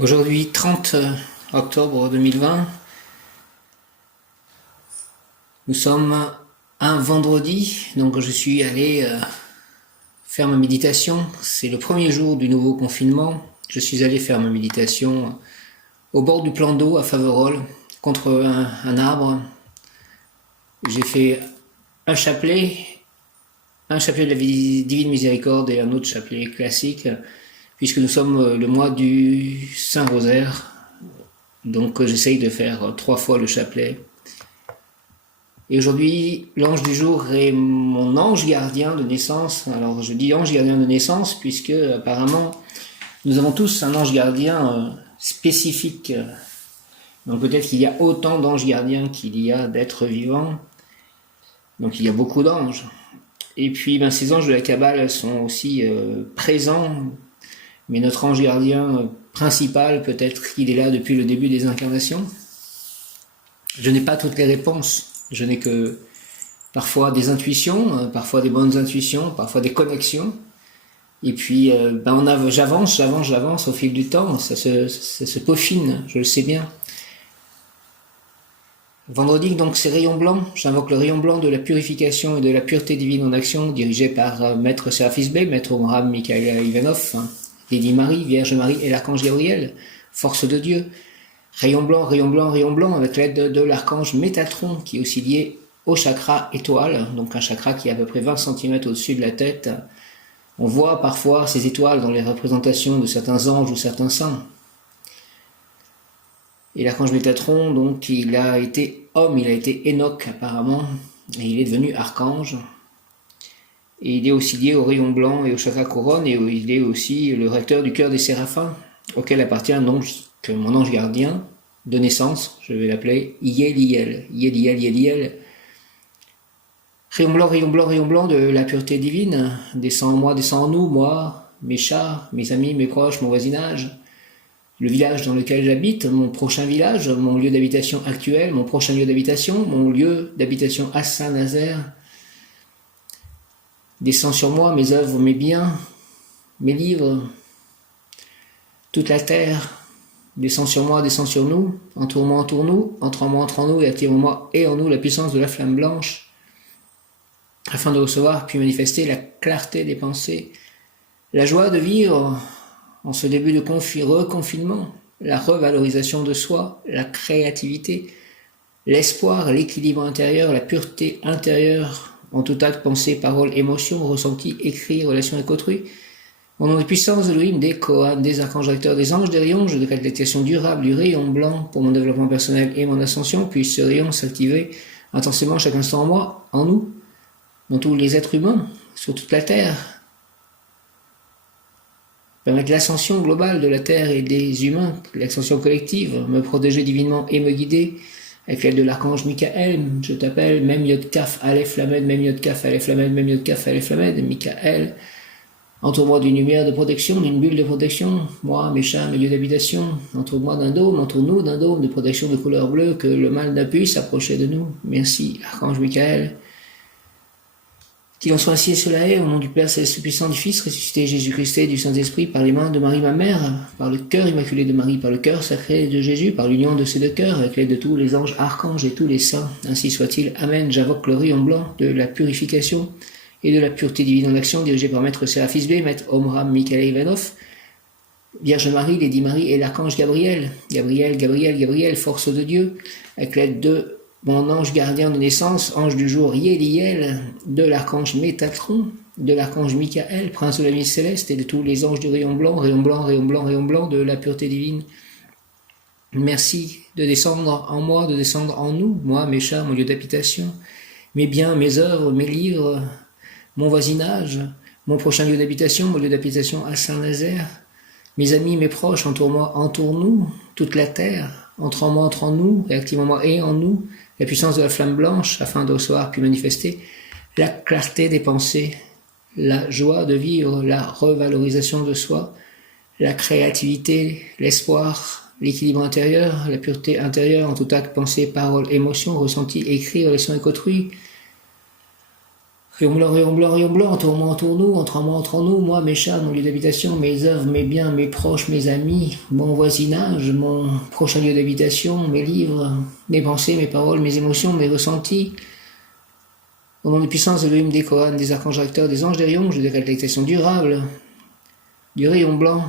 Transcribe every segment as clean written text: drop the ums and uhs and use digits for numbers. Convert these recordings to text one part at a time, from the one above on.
Aujourd'hui, 30 octobre 2020, nous sommes un vendredi, donc je suis allé faire ma méditation. C'est le premier jour du nouveau confinement. Je suis allé faire ma méditation au bord du plan d'eau à Faverolles, contre un arbre. J'ai fait un chapelet de la Divine Miséricorde et un autre chapelet classique, puisque nous sommes le mois du Saint-Rosaire. Donc j'essaye de faire 3 fois le chapelet. Et aujourd'hui, l'ange du jour est mon ange gardien de naissance. Alors je dis ange gardien de naissance puisque apparemment nous avons tous un ange gardien spécifique. Donc peut-être qu'il y a autant d'anges gardiens qu'il y a d'êtres vivants. Donc il y a beaucoup d'anges. Et puis ces anges de la Kabbale sont aussi présents. Mais notre ange gardien principal, peut-être qu'il est là depuis le début des incarnations. Je n'ai pas toutes les réponses. Je n'ai que parfois des intuitions, parfois des bonnes intuitions, parfois des connexions. Et puis j'avance au fil du temps. Ça se peaufine, je le sais bien. Vendredi, donc, c'est Rayon Blanc. J'invoque le rayon blanc de la purification et de la pureté divine en action, dirigé par Maître Serafis Bey, Maître Omram Mikhaël Ivanov, Lady Marie, Vierge Marie et l'Archange Gabriel, force de Dieu. Rayon blanc, rayon blanc, rayon blanc, avec l'aide de l'archange Métatron, qui est aussi lié au chakra étoile, donc un chakra qui est à peu près 20 cm au-dessus de la tête. On voit parfois ces étoiles dans les représentations de certains anges ou certains saints. Et l'archange Métatron, donc, il a été homme, il a été Enoch apparemment, et il est devenu archange. Et il est aussi lié au rayon blanc et au chakra couronne, et il est aussi le recteur du cœur des séraphins, auquel appartient un ange, que mon ange gardien de naissance, je vais l'appeler Yeliel. Yeliel, Yeliel. Rayon blanc, rayon blanc, rayon blanc de la pureté divine, descend en moi, descend en nous, moi, mes chats, mes amis, mes proches, mon voisinage, le village dans lequel j'habite, mon prochain village, mon lieu d'habitation actuel, mon prochain lieu d'habitation, mon lieu d'habitation à Saint-Nazaire. Descend sur moi mes œuvres, mes biens, mes livres, toute la terre. Descend sur moi, descend sur nous, entoure-moi, entoure-nous, entre en moi, entre en nous, et attire en moi et en nous la puissance de la flamme blanche, afin de recevoir puis manifester la clarté des pensées, la joie de vivre en ce début de reconfinement, la revalorisation de soi, la créativité, l'espoir, l'équilibre intérieur, la pureté intérieure, en tout acte, pensée, parole, émotion, ressenti, écrit, relation avec autrui. Au nom des puissances de Elohim, des Kohan, des archanges recteurs, des anges, des rayons, je décrète l'activation durable du rayon blanc pour mon développement personnel et mon ascension, puisse ce rayon s'activer intensément chaque instant en moi, en nous, dans tous les êtres humains, sur toute la Terre. Permettre l'ascension globale de la Terre et des humains, l'ascension collective, me protéger divinement et me guider, avec l'aide de l'archange Michael, je t'appelle, Mem Yod Kaf Aleph Lamed, Mem Yod Kaf Aleph Lamed, Mem Yod Kaf Aleph Lamed, Michael. Entoure-moi d'une lumière de protection, d'une bulle de protection, moi, mes chats, mes lieux d'habitation. Entoure-moi d'un dôme, entoure-nous d'un dôme de protection de couleur bleue, que le mal ne puisse s'approcher de nous. Merci, archange Michael. Qu'il en soit ainsi et cela est, au nom du Père Céleste Puissant, du Fils, ressuscité Jésus-Christ et du Saint-Esprit, par les mains de Marie ma mère, par le cœur immaculé de Marie, par le cœur sacré de Jésus, par l'union de ces deux cœurs, avec l'aide de tous les anges, archanges et tous les saints. Ainsi soit-il. Amen. J'invoque le rayon blanc de la purification et de la pureté divine en action, dirigée par Maître Serafis Bey, Maître Omram Mikhaël Ivanov, Vierge Marie, Lady Marie et l'Archange Gabriel. Gabriel, Gabriel, Gabriel, force de Dieu, avec l'aide de mon ange gardien de naissance, ange du jour Yeliel, de l'Archange Métatron, de l'Archange Michael, prince de la nuit céleste, et de tous les anges du rayon blanc, rayon blanc, rayon blanc, rayon blanc, de la pureté divine. Merci de descendre en moi, de descendre en nous, moi, mes chats, mon lieu d'habitation, mes biens, mes œuvres, mes livres, mon voisinage, mon prochain lieu d'habitation, mon lieu d'habitation à Saint-Nazaire, mes amis, mes proches, entoure-moi, entoure-nous, toute la terre, entre en moi, entre en nous, réactive en moi et en nous, la puissance de la flamme blanche, afin de recevoir puis manifester la clarté des pensées, la joie de vivre, la revalorisation de soi, la créativité, l'espoir, l'équilibre intérieur, la pureté intérieure en tout acte, pensée, parole, émotion, ressenti, écrit, relation avec autrui. Rayon blanc, rayon blanc, rayon blanc, entoure-nous, entre nous, moi, mes chats, mon lieu d'habitation, mes œuvres, mes biens, mes proches, mes amis, mon voisinage, mon prochain lieu d'habitation, mes livres, mes pensées, mes paroles, mes émotions, mes ressentis. Au nom de puissance de l'Elohim, des Kohanes, des archanges recteurs, des anges des rayons, je décrète l'acceptation durable du rayon blanc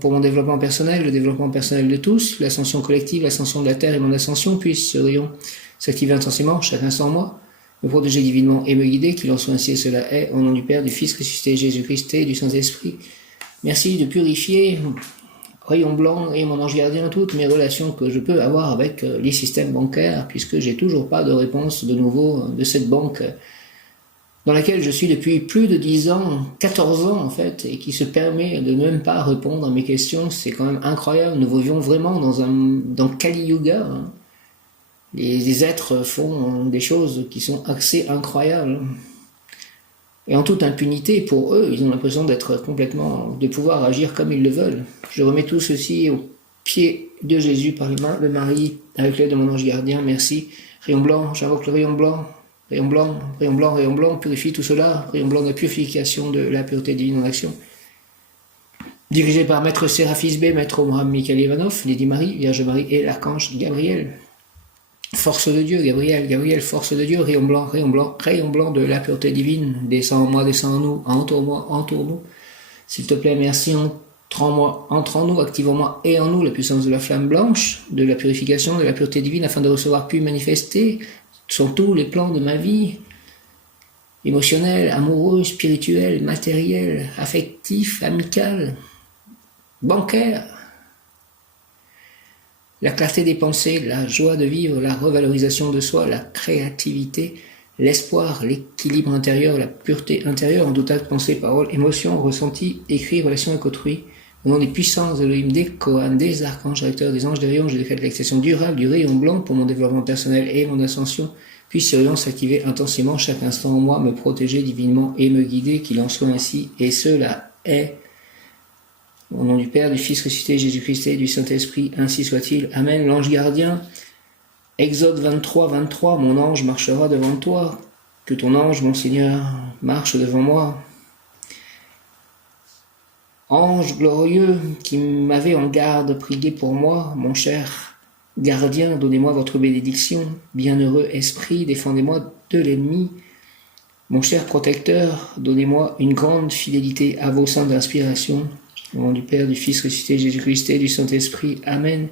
pour mon développement personnel, le développement personnel de tous, l'ascension collective, l'ascension de la Terre et mon ascension, puisse ce rayon s'activer intensément, chaque instant en moi, me protéger divinement et me guider, qu'il en soit ainsi et cela est, au nom du Père, du Fils ressuscité, Jésus-Christ et du Saint-Esprit. Merci de purifier, rayon blanc et mon ange gardien, toutes mes relations que je peux avoir avec les systèmes bancaires, puisque j'ai toujours pas de réponse de nouveau de cette banque dans laquelle je suis depuis plus de 10 ans, 14 ans en fait, et qui se permet de ne même pas répondre à mes questions. C'est quand même incroyable. Nous vivions vraiment dans Kali Yuga. Hein. Les êtres font des choses qui sont assez incroyables. Et en toute impunité, pour eux, ils ont l'impression de pouvoir agir comme ils le veulent. Je remets tout ceci aux pieds de Jésus par les mains de Marie, avec l'aide de mon ange gardien. Merci. Rayon blanc, j'invoque le rayon blanc. Rayon blanc, rayon blanc, rayon blanc, purifie tout cela. Rayon blanc de purification de la pureté divine en action. Dirigé par Maître Séraphis B, Maître Omram Michael Ivanov, Lady Marie, Vierge Marie et l'Archange Gabriel. Force de Dieu, Gabriel, force de Dieu, rayon blanc, rayon blanc, rayon blanc de la pureté divine, descend en moi, descend en nous, entoure-moi, entoure-nous. S'il te plaît, merci, entre en nous, active en moi et en nous la puissance de la flamme blanche, de la purification, de la pureté divine, afin de recevoir puis manifester sur tous les plans de ma vie, émotionnel, amoureux, spirituel, matériel, affectif, amical, bancaire. La clarté des pensées, la joie de vivre, la revalorisation de soi, la créativité, l'espoir, l'équilibre intérieur, la pureté intérieure en tout acte, pensée, parole, émotion, ressenti, écrit, relation avec autrui. Au nom des puissances de l'Elohim, des Kohanes, des archanges recteurs, des anges des rayons, je décrète l'accession durable du rayon blanc pour mon développement personnel et mon ascension. Puisse ce rayon s'activer intensément chaque instant en moi, me protéger divinement et me guider, qu'il en soit ainsi. Et cela est. Au nom du Père, du Fils ressuscité, Jésus-Christ et du Saint-Esprit, ainsi soit-il. Amen. L'ange gardien, Exode 23, 23, mon ange marchera devant toi. Que ton ange, mon Seigneur, marche devant moi. Ange glorieux, qui m'avait en garde, priez pour moi, mon cher gardien, donnez-moi votre bénédiction. Bienheureux esprit, défendez-moi de l'ennemi. Mon cher protecteur, donnez-moi une grande fidélité à vos saintes inspirations. Au nom du Père, du Fils ressuscité, Jésus-Christ et du Saint-Esprit. Amen.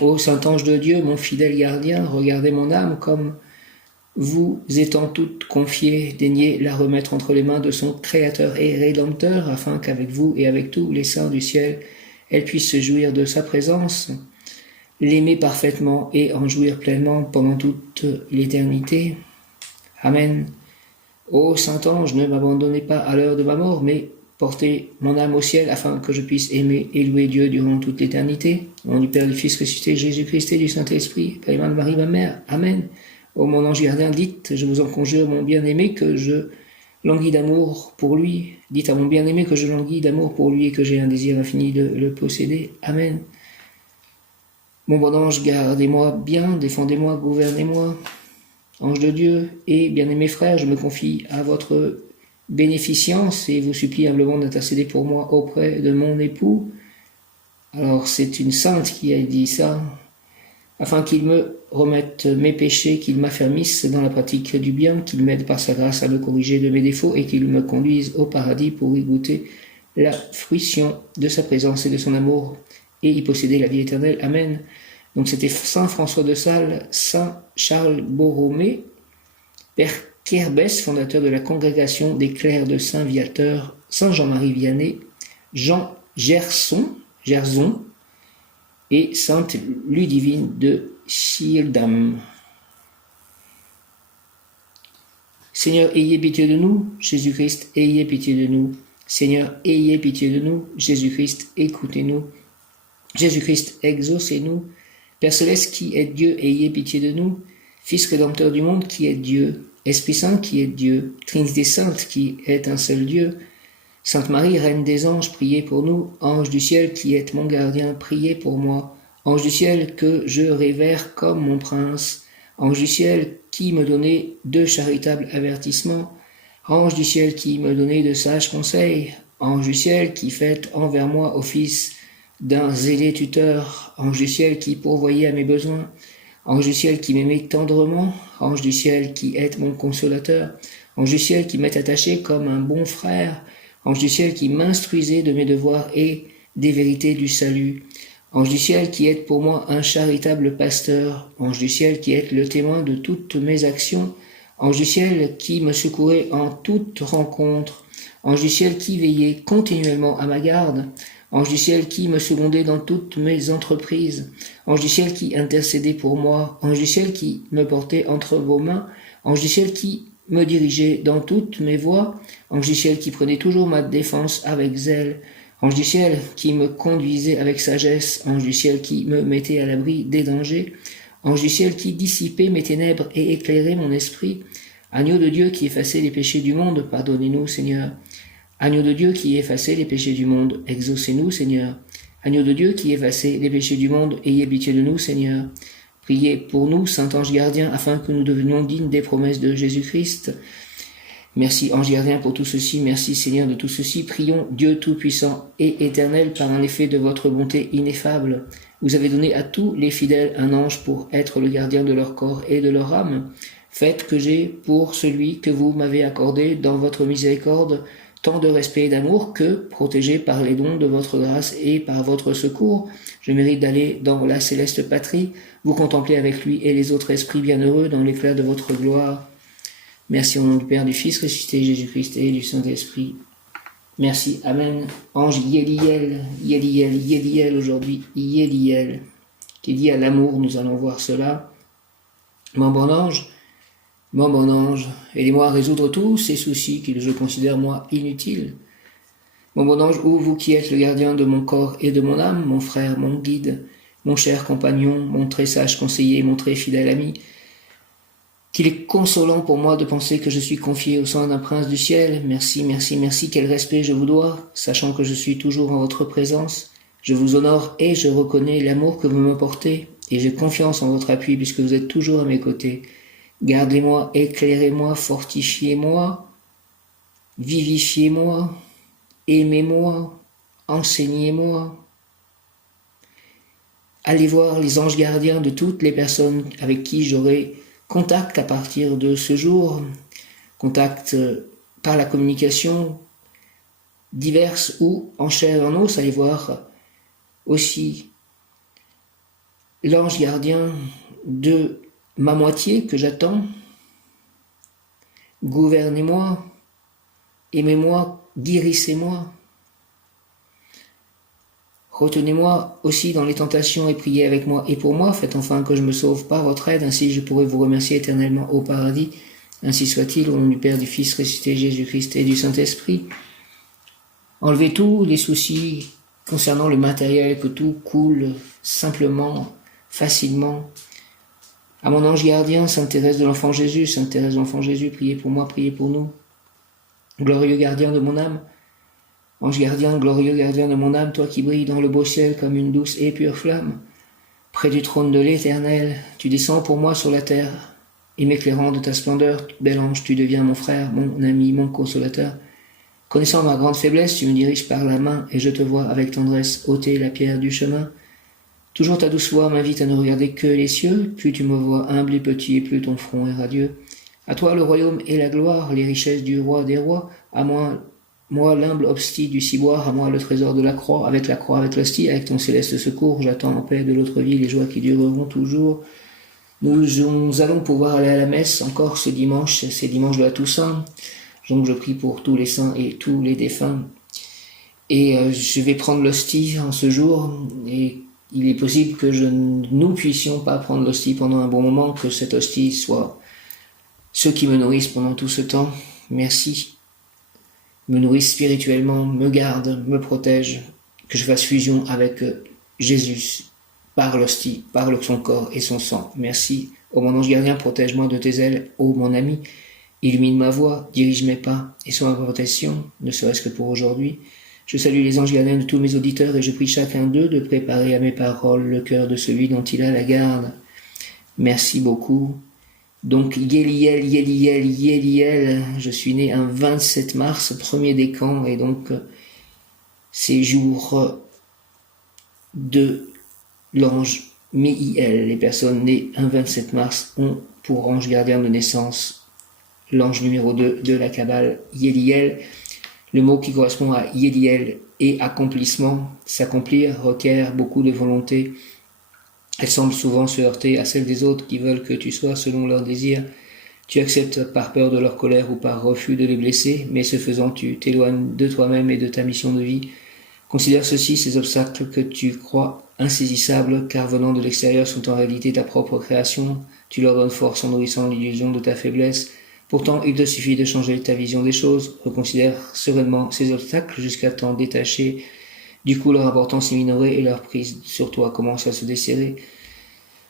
Ô Saint-Ange de Dieu, mon fidèle gardien, regardez mon âme comme vous étant toute confiée, daignez la remettre entre les mains de son Créateur et Rédempteur, afin qu'avec vous et avec tous les saints du ciel, elle puisse se jouir de sa présence, l'aimer parfaitement et en jouir pleinement pendant toute l'éternité. Amen. Ô Saint-Ange, ne m'abandonnez pas à l'heure de ma mort, mais portez mon âme au ciel afin que je puisse aimer et louer Dieu durant toute l'éternité. Au nom du Père, du Fils ressuscité, Jésus-Christ et du Saint-Esprit, par les mains de Marie, ma mère. Amen. Ô mon ange gardien, dites, je vous en conjure, mon bien-aimé, que je languis d'amour pour lui. Dites à mon bien-aimé que je languis d'amour pour lui et que j'ai un désir infini de le posséder. Amen. Mon bon ange, gardez-moi bien, défendez-moi, gouvernez-moi. Ange de Dieu et bien-aimé frère, je me confie à votre bénéficence et vous supplie humblement d'intercéder pour moi auprès de mon époux. Alors c'est une sainte qui a dit ça, afin qu'il me remette mes péchés, qu'il m'affermisse dans la pratique du bien, qu'il m'aide par sa grâce à me corriger de mes défauts et qu'il me conduise au paradis pour y goûter la fruition de sa présence et de son amour et y posséder la vie éternelle. Amen. Donc c'était Saint François de Sales, Saint Charles Borromée, Père Kerbès, fondateur de la congrégation des clercs de Saint-Viateur, Saint Jean-Marie Vianney, Jean Gerson et Sainte Ludivine de Schiedam. Seigneur, ayez pitié de nous. Jésus-Christ, ayez pitié de nous. Seigneur, ayez pitié de nous. Jésus-Christ, écoutez-nous. Jésus-Christ, exaucez-nous. Père Céleste, qui est Dieu, ayez pitié de nous. Fils rédempteur du monde, qui est Dieu. Esprit Saint, qui est Dieu. Trinité Sainte, qui est un seul Dieu. Sainte Marie, Reine des anges, priez pour nous. Ange du ciel, qui est mon gardien, priez pour moi. Ange du ciel, que je révère comme mon prince. Ange du ciel qui me donnait de charitables avertissements, ange du ciel qui me donnait de sages conseils, ange du ciel qui fait envers moi office d'un zélé tuteur, ange du ciel qui pourvoyait à mes besoins, ange du ciel qui m'aimait tendrement, ange du ciel qui est mon consolateur, ange du ciel qui m'est attaché comme un bon frère, ange du ciel qui m'instruisait de mes devoirs et des vérités du salut, ange du ciel qui est pour moi un charitable pasteur, ange du ciel qui est le témoin de toutes mes actions, ange du ciel qui me secourait en toute rencontre, ange du ciel qui veillait continuellement à ma garde, ange du ciel qui me secondait dans toutes mes entreprises, ange du ciel qui intercédait pour moi, ange du ciel qui me portait entre vos mains, ange du ciel qui me dirigeait dans toutes mes voies, ange du ciel qui prenait toujours ma défense avec zèle, ange du ciel qui me conduisait avec sagesse, ange du ciel qui me mettait à l'abri des dangers, ange du ciel qui dissipait mes ténèbres et éclairait mon esprit, agneau de Dieu qui effaçait les péchés du monde, pardonnez-nous Seigneur. Agneau de Dieu qui effaçait les péchés du monde, exaucez-nous Seigneur. Agneau de Dieu qui effaçait les péchés du monde, ayez pitié de nous Seigneur. Priez pour nous, saint ange gardien, afin que nous devenions dignes des promesses de Jésus-Christ. Merci ange gardien pour tout ceci, merci Seigneur de tout ceci. Prions Dieu tout-puissant et éternel par un effet de votre bonté ineffable. Vous avez donné à tous les fidèles un ange pour être le gardien de leur corps et de leur âme. Faites que j'ai pour celui que vous m'avez accordé dans votre miséricorde tant de respect et d'amour que, protégé par les dons de votre grâce et par votre secours, je mérite d'aller dans la céleste patrie, vous contempler avec lui et les autres esprits bienheureux dans l'éclair de votre gloire. Merci au nom du Père, du Fils ressuscité, Jésus-Christ et du Saint-Esprit. Merci, Amen. Ange Yéliel, Yéliel, Yéliel aujourd'hui, Yéliel, qui dit à l'amour, nous allons voir cela. Mon bon ange, aidez-moi à résoudre tous ces soucis que je considère, moi, inutiles. Mon bon ange, ô vous qui êtes le gardien de mon corps et de mon âme, mon frère, mon guide, mon cher compagnon, mon très sage conseiller, mon très fidèle ami, qu'il est consolant pour moi de penser que je suis confié au sein d'un prince du ciel. Merci, merci, merci, quel respect je vous dois, sachant que je suis toujours en votre présence. Je vous honore et je reconnais l'amour que vous me portez, et j'ai confiance en votre appui puisque vous êtes toujours à mes côtés. Gardez-moi, éclairez-moi, fortifiez-moi, vivifiez-moi, aimez-moi, enseignez-moi. Allez voir les anges gardiens de toutes les personnes avec qui j'aurai contact à partir de ce jour, contact par la communication diverse ou en chair et en os. Allez voir aussi l'ange gardien de ma moitié que j'attends. Gouvernez-moi, aimez-moi, guérissez-moi. Retenez-moi aussi dans les tentations et priez avec moi et pour moi. Faites enfin que je me sauve par votre aide, ainsi je pourrai vous remercier éternellement au paradis. Ainsi soit-il, au nom du Père, du Fils ressuscité, Jésus-Christ et du Saint-Esprit. Enlevez tous les soucis concernant le matériel, que tout coule simplement, facilement. À mon ange gardien, Sainte Thérèse de l'Enfant Jésus, Sainte Thérèse de l'Enfant Jésus, priez pour moi, priez pour nous. Glorieux gardien de mon âme, ange gardien, glorieux gardien de mon âme, toi qui brilles dans le beau ciel comme une douce et pure flamme, près du trône de l'Éternel, tu descends pour moi sur la terre, et m'éclairant de ta splendeur, bel ange, tu deviens mon frère, mon ami, mon consolateur. Connaissant ma grande faiblesse, tu me diriges par la main, et je te vois avec tendresse ôter la pierre du chemin. Toujours ta douce voix m'invite à ne regarder que les cieux, plus tu me vois humble et petit, et plus ton front est radieux. À toi le royaume et la gloire, les richesses du roi des rois, à moi l'humble hostie du ciboire, à moi le trésor de la croix, avec l'hostie, avec ton céleste secours, j'attends en paix de l'autre vie les joies qui dureront toujours. Nous allons pouvoir aller à la messe encore ce dimanche, c'est dimanche de la Toussaint, donc je prie pour tous les saints et tous les défunts. Et je vais prendre l'hostie en ce jour, et il est possible que nous puissions pas prendre l'hostie pendant un bon moment, que cette hostie soit ceux qui me nourrissent pendant tout ce temps. Merci. Me nourrissent spirituellement, me gardent, me protègent, que je fasse fusion avec Jésus par l'hostie, par son corps et son sang. Merci. Ô mon ange gardien, protège-moi de tes ailes. Ô mon ami, illumine ma voie, dirige mes pas et sois ma protection, ne serait-ce que pour aujourd'hui. Je salue les anges gardiens de tous mes auditeurs et je prie chacun d'eux de préparer à mes paroles le cœur de celui dont il a la garde. Merci beaucoup. Donc, Yéliel, Yéliel, Yéliel, je suis né un 27 mars, premier décan, et donc, c'est jour de l'ange Mihiel. Les personnes nées un 27 mars ont pour ange gardien de naissance l'ange numéro 2 de la Kabbale, Yéliel. Le mot qui correspond à Yéliel est accomplissement. S'accomplir requiert beaucoup de volonté. Elle semble souvent se heurter à celle des autres qui veulent que tu sois selon leurs désirs. Tu acceptes par peur de leur colère ou par refus de les blesser, mais ce faisant, tu t'éloignes de toi-même et de ta mission de vie. Considère ceci, ces obstacles que tu crois insaisissables, car venant de l'extérieur sont en réalité ta propre création. Tu leur donnes force en nourrissant l'illusion de ta faiblesse. Pourtant, il te suffit de changer ta vision des choses. Reconsidère sereinement ces obstacles jusqu'à t'en détacher. Du coup, leur importance est minorée et leur prise sur toi commence à se desserrer.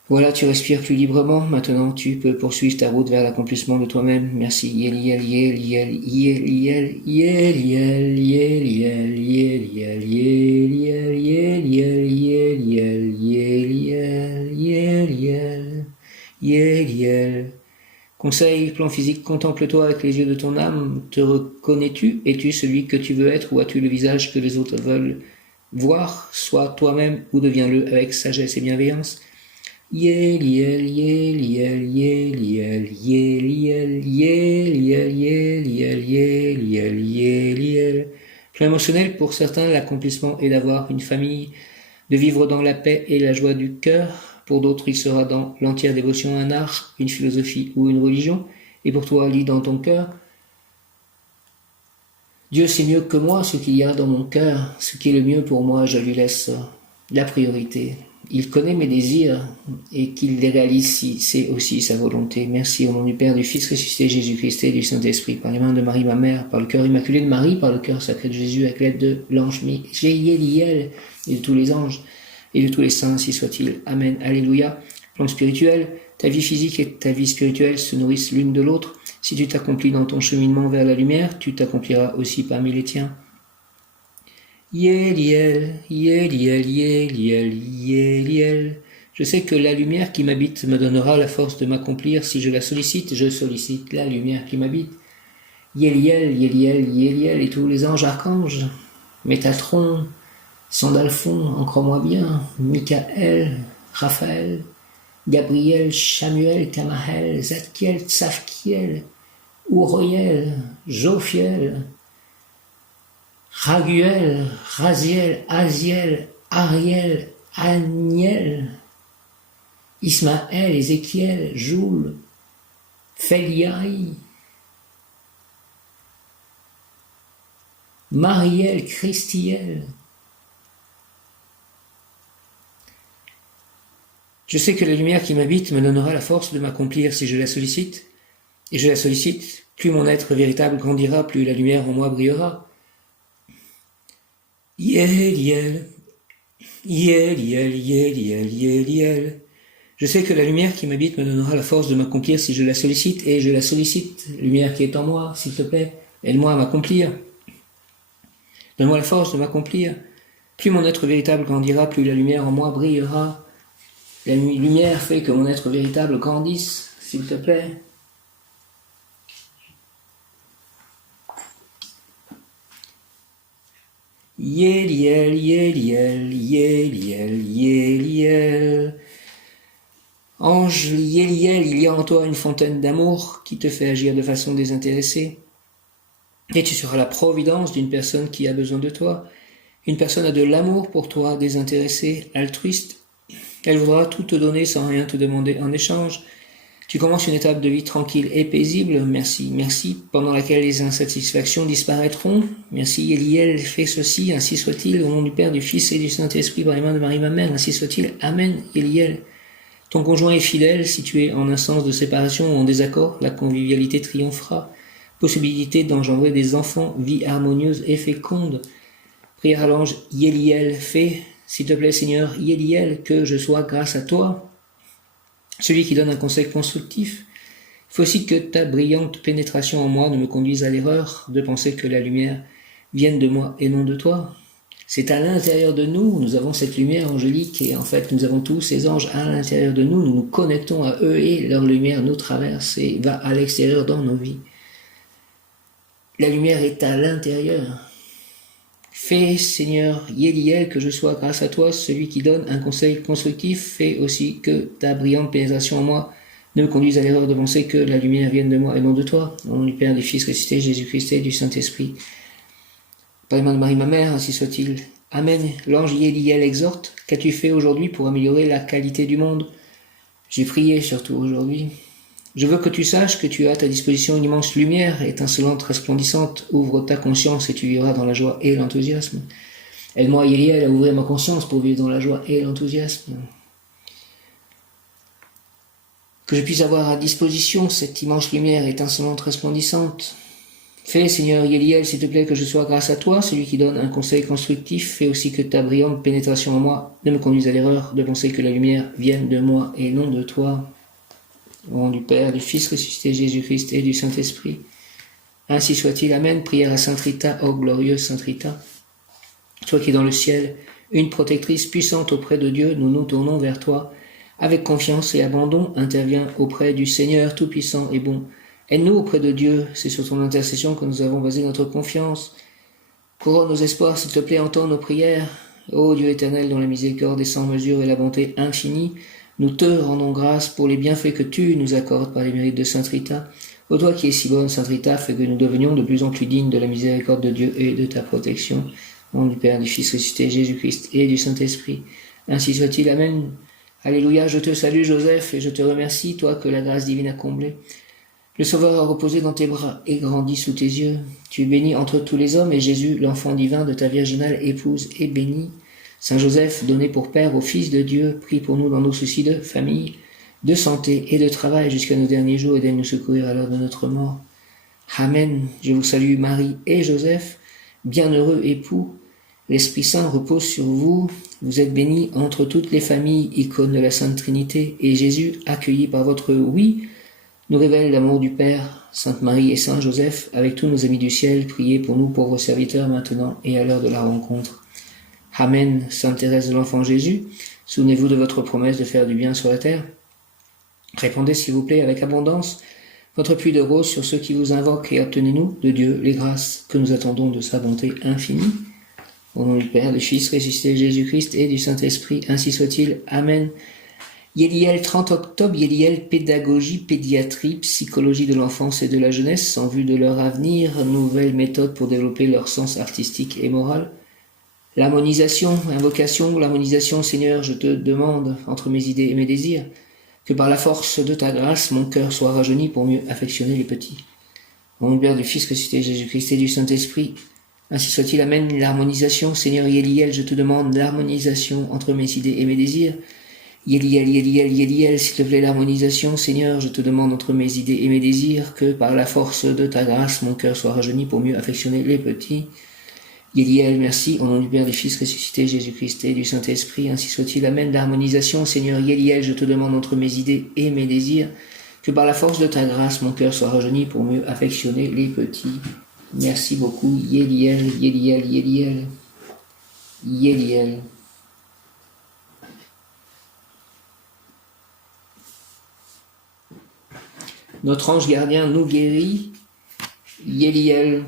Voilà, tu respires plus librement. Maintenant, tu peux poursuivre ta route vers l'accomplissement de toi-même. Merci. Yéliel, Yéliel, Yéliel, Yéliel, Yéliel, Yéliel, Yéliel, Yéliel, Yéliel, Yéliel, Yéliel, Yéliel. Conseil, plan physique, contemple-toi avec les yeux de ton âme. Te reconnais-tu? Es-tu celui que tu veux être ou as-tu le visage que les autres veulent voir? Sois toi-même ou deviens-le avec sagesse et bienveillance. Yéliel, Yéliel, Yéliel, Yéliel, Yéliel, Yéliel, Yéliel, Yéliel. Plan émotionnel, pour certains, l'accomplissement est d'avoir une famille, de vivre dans la paix et la joie du cœur. Pour d'autres, il sera dans l'entière dévotion à un art, une philosophie ou une religion. Et pour toi, lis dans ton cœur. Dieu sait mieux que moi ce qu'il y a dans mon cœur. Ce qui est le mieux pour moi, je lui laisse la priorité. Il connaît mes désirs et qu'il les réalise si c'est aussi sa volonté. Merci au nom du Père, du Fils ressuscité Jésus-Christ et du Saint-Esprit, par les mains de Marie, ma mère, par le cœur immaculé de Marie, par le cœur sacré de Jésus, avec l'aide de l'ange Mihiel et de tous les anges et de tous les saints, ainsi soit-il. Amen. Alléluia. Plan spirituel, ta vie physique et ta vie spirituelle se nourrissent l'une de l'autre. Si tu t'accomplis dans ton cheminement vers la lumière, tu t'accompliras aussi parmi les tiens. Yéliel, Yéliel, Yéliel, Yéliel. Je sais que la lumière qui m'habite me donnera la force de m'accomplir. Si je la sollicite, je sollicite la lumière qui m'habite. Yéliel, Yéliel, Yéliel et tous les anges archanges. Métatron, Sandalphon, en crois-moi bien, Michael, Raphaël, Gabriel, Chamuel, Camaël, Zadkiel, Tsafkiel, Uriel, Jophiel, Raguel, Raziel, Aziel, Ariel, Aniel, Ismaël, Ézéchiel, Joule, Féliaï, Mariel, Christiel. Je sais que la lumière qui m'habite me donnera la force de m'accomplir si je la sollicite. Et je la sollicite, plus mon être véritable grandira, plus la lumière en moi brillera. Yéliel, Yéliel, Yéliel, Yéliel. Je sais que la lumière qui m'habite me donnera la force de m'accomplir si je la sollicite, et je la sollicite, lumière qui est en moi, s'il te plaît, aide-moi à m'accomplir. Donne-moi la force de m'accomplir. Plus mon être véritable grandira, plus la lumière en moi brillera. La lumière fait que mon être véritable grandisse, s'il te plaît. Yéliel, Yéliel, Yéliel, Yéliel. Ange Yéliel, il y a en toi une fontaine d'amour qui te fait agir de façon désintéressée. Et tu seras la providence d'une personne qui a besoin de toi. Une personne a de l'amour pour toi, désintéressée, altruiste. Elle voudra tout te donner sans rien te demander en échange. Tu commences une étape de vie tranquille et paisible, merci, merci, pendant laquelle les insatisfactions disparaîtront. Merci, Yéliel, fais ceci, ainsi soit-il, au nom du Père, du Fils et du Saint-Esprit, par les mains de Marie, ma mère, ainsi soit-il. Amen, Yéliel. Ton conjoint est fidèle, si tu es en instance de séparation ou en désaccord, la convivialité triomphera. Possibilité d'engendrer des enfants, vie harmonieuse et féconde. Prière à l'ange Yéliel, fais, s'il te plaît, Seigneur, Yéliel, que je sois grâce à toi, celui qui donne un conseil constructif. Il faut aussi que ta brillante pénétration en moi ne me conduise à l'erreur de penser que la lumière vienne de moi et non de toi. C'est à l'intérieur de nous, nous avons cette lumière angélique et en fait nous avons tous ces anges à l'intérieur de nous, nous nous connectons à eux et leur lumière nous traverse et va à l'extérieur dans nos vies. La lumière est à l'intérieur. Fais, Seigneur, Yéliel, que je sois grâce à toi, celui qui donne un conseil constructif. Fais aussi que ta brillante pénétration en moi ne me conduise à l'erreur de penser que la lumière vienne de moi et non de toi. Au nom du Père, du Fils ressuscité, Jésus-Christ et du Saint-Esprit. Par les mains de Marie, ma mère, ainsi soit-il. Amen. L'ange Yéliel exhorte. Qu'as-tu fait aujourd'hui pour améliorer la qualité du monde? J'ai prié surtout aujourd'hui. Je veux que tu saches que tu as à ta disposition une immense lumière, étincelante, resplendissante. Ouvre ta conscience et tu vivras dans la joie et l'enthousiasme. Aide-moi, Yéliel, à ouvrir ma conscience pour vivre dans la joie et l'enthousiasme. Que je puisse avoir à disposition cette immense lumière étincelante, resplendissante. Fais, Seigneur Yéliel, s'il te plaît, que je sois grâce à toi, celui qui donne un conseil constructif. Fais aussi que ta brillante pénétration en moi ne me conduise à l'erreur de penser que la lumière vienne de moi et non de toi. Au nom du Père, du Fils ressuscité Jésus-Christ et du Saint-Esprit. Ainsi soit-il. Amen. Prière à Sainte Rita, ô glorieuse Sainte Rita. Toi qui es dans le ciel, une protectrice puissante auprès de Dieu, nous nous tournons vers toi. Avec confiance et abandon, interviens auprès du Seigneur Tout-Puissant et bon. Aide-nous auprès de Dieu, c'est sur ton intercession que nous avons basé notre confiance. Couronne nos espoirs, s'il te plaît, entends nos prières. Ô Dieu éternel, dont la miséricorde est sans mesure et la bonté infinie, nous te rendons grâce pour les bienfaits que tu nous accordes par les mérites de Sainte Rita. Ô toi qui es si bonne, Sainte Rita, fais que nous devenions de plus en plus dignes de la miséricorde de Dieu et de ta protection. Au nom du Père, du Fils ressuscité Jésus-Christ et du Saint-Esprit. Ainsi soit-il. Amen. Alléluia, je te salue Joseph et je te remercie, toi que la grâce divine a comblé. Le Sauveur a reposé dans tes bras et grandi sous tes yeux. Tu es béni entre tous les hommes et Jésus, l'enfant divin de ta virginale épouse, est béni. Saint Joseph, donné pour Père au Fils de Dieu, prie pour nous dans nos soucis de famille, de santé et de travail jusqu'à nos derniers jours et d'aide nous secourir à l'heure de notre mort. Amen. Je vous salue Marie et Joseph, bienheureux époux. L'Esprit Saint repose sur vous. Vous êtes bénis entre toutes les familles, icônes de la Sainte Trinité. Et Jésus, accueilli par votre oui, nous révèle l'amour du Père. Sainte Marie et Saint Joseph, avec tous nos amis du ciel, priez pour nous pauvres serviteurs maintenant et à l'heure de la rencontre. Amen. Sainte Thérèse de l'Enfant Jésus, souvenez-vous de votre promesse de faire du bien sur la terre. Répondez s'il vous plaît avec abondance votre pluie de roses sur ceux qui vous invoquent et obtenez-nous de Dieu les grâces que nous attendons de sa bonté infinie. Au nom du Père, du Fils ressuscité Jésus-Christ et du Saint-Esprit, ainsi soit-il. Amen. Yéliel, 30 octobre, Yéliel, pédagogie, pédiatrie, psychologie de l'enfance et de la jeunesse, en vue de leur avenir, nouvelles méthodes pour développer leur sens artistique et moral. L'harmonisation, invocation, l'harmonisation, Seigneur, je te demande, entre mes idées et mes désirs, que par la force de ta grâce, mon cœur soit rajeuni pour mieux affectionner les petits. Au nom du Père, du Fils ressuscité Jésus-Christ et du Saint-Esprit, ainsi soit-il. Amen. L'harmonisation, Seigneur Yéliel, je te demande l'harmonisation entre mes idées et mes désirs. Yéliel, Yéliel, Yéliel, s'il te plaît, l'harmonisation, Seigneur, je te demande entre mes idées et mes désirs, que par la force de ta grâce, mon cœur soit rajeuni pour mieux affectionner les petits. Yéliel, merci, au nom du Père, du Fils ressuscité, Jésus-Christ et du Saint-Esprit, ainsi soit-il. Amen. L'harmonisation, Seigneur Yéliel, je te demande entre mes idées et mes désirs, que par la force de ta grâce, mon cœur soit rajeuni pour mieux affectionner les petits. Merci beaucoup, Yéliel, Yéliel, Yéliel, Yéliel. Notre ange gardien nous guérit, Yéliel.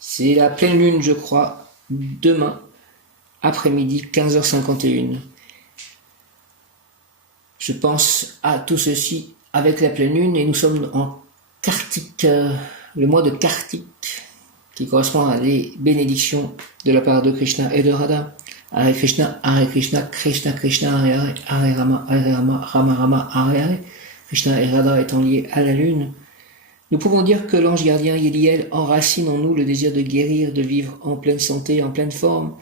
C'est la pleine lune, je crois, demain, après-midi, 15h51. Je pense à tout ceci avec la pleine lune et nous sommes en Kartik, le mois de Kartik, qui correspond à des bénédictions de la part de Krishna et de Radha. Hare Krishna, Krishna Krishna, Hare Hare, Hare Rama, Rama Rama, Hare Hare. Krishna et Radha étant liés à la lune. Nous pouvons dire que l'ange gardien Yéliel enracine en nous le désir de guérir, de vivre en pleine santé, en pleine forme,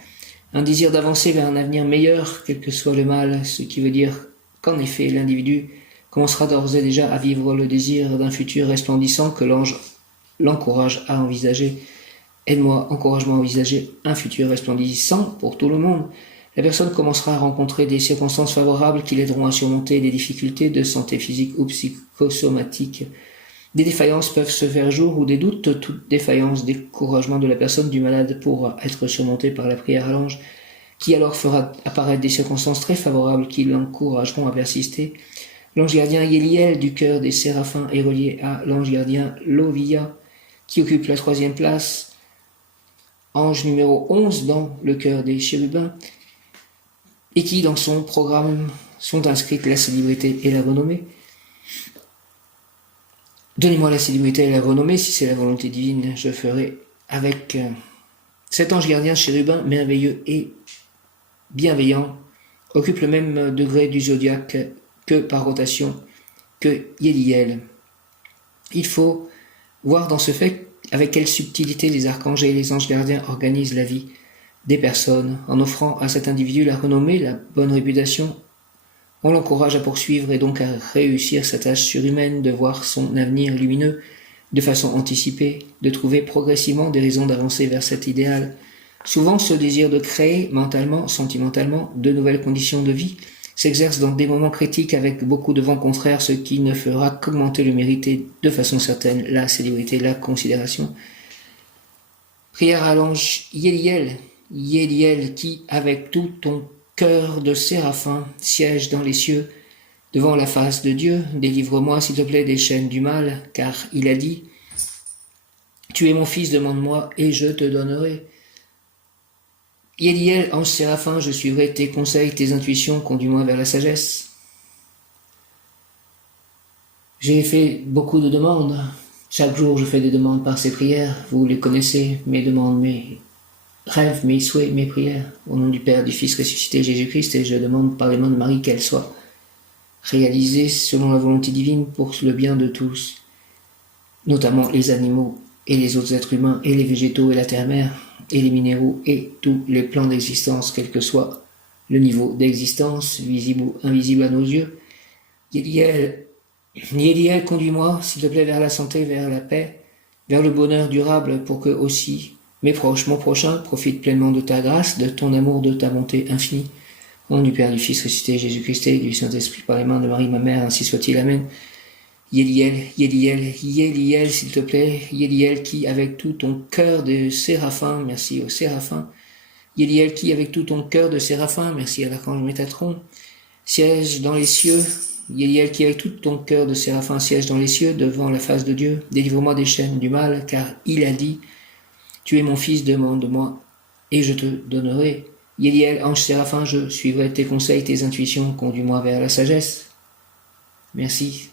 un désir d'avancer vers un avenir meilleur, quel que soit le mal, ce qui veut dire qu'en effet l'individu commencera d'ores et déjà à vivre le désir d'un futur resplendissant que l'ange l'encourage à envisager. Aide-moi, encourage-moi à envisager un futur resplendissant pour tout le monde. La personne commencera à rencontrer des circonstances favorables qui l'aideront à surmonter des difficultés de santé physique ou psychosomatique. Des défaillances peuvent se faire jour ou des doutes, toute défaillance, découragement de la personne, du malade pourra être surmontée par la prière à l'ange, qui alors fera apparaître des circonstances très favorables qui l'encourageront à persister. L'ange gardien Yéliel du cœur des séraphins est relié à l'ange gardien Lovia, qui occupe la 3e place, ange numéro 11 dans le cœur des chérubins, et qui dans son programme sont inscrites la célébrité et la renommée. Donnez-moi la célébrité et la renommée, si c'est la volonté divine, je ferai avec cet ange gardien chérubin merveilleux et bienveillant, occupe le même degré du zodiaque que par rotation que Yéliel. Il faut voir dans ce fait avec quelle subtilité les archanges et les anges gardiens organisent la vie des personnes, en offrant à cet individu la renommée, la bonne réputation. On l'encourage à poursuivre et donc à réussir sa tâche surhumaine, de voir son avenir lumineux de façon anticipée, de trouver progressivement des raisons d'avancer vers cet idéal. Souvent, ce désir de créer, mentalement, sentimentalement, de nouvelles conditions de vie s'exerce dans des moments critiques avec beaucoup de vents contraires, ce qui ne fera qu'augmenter le mérite et, de façon certaine, la célébrité, la considération. Prière à l'ange Yéliel, Yéliel qui, avec tout ton cœur de séraphin, siège dans les cieux, devant la face de Dieu, délivre-moi, s'il te plaît, des chaînes du mal, car il a dit, tu es mon fils, demande-moi, et je te donnerai. Yéliel, ange séraphin, je suivrai tes conseils, tes intuitions, conduis-moi vers la sagesse. J'ai fait beaucoup de demandes. Chaque jour, je fais des demandes par ces prières. Vous les connaissez, mes demandes, mes rêves, mes souhaits, mes prières. Au nom du Père, du Fils ressuscité, Jésus-Christ, et je demande par les mains de Marie qu'elles soient réalisées selon la volonté divine pour le bien de tous, notamment les animaux et les autres êtres humains, et les végétaux et la terre-mère, et les minéraux, et tous les plans d'existence, quel que soit le niveau d'existence, visible ou invisible à nos yeux. Yéliel, conduis-moi, s'il te plaît, vers la santé, vers la paix, vers le bonheur durable, pour que aussi mes proches, mon prochain, profitent pleinement de ta grâce, de ton amour, de ta bonté infinie. Au nom du Père, du Fils ressuscité, Jésus-Christ et du Saint-Esprit, par les mains de Marie, ma mère, ainsi soit-il. Amen. Yéliel, s'il te plaît, Yéliel qui, avec tout ton cœur de séraphin, merci au séraphin, Yéliel qui, avec tout ton cœur de séraphin, merci à l'archange Métatron, siège dans les cieux, Yéliel qui, avec tout ton cœur de séraphin, siège dans les cieux, devant la face de Dieu, délivre-moi des chaînes du mal, car il a dit, tu es mon fils, demande-moi, et je te donnerai. Yéliel, ange séraphin, je suivrai tes conseils, tes intuitions, conduis-moi vers la sagesse. Merci.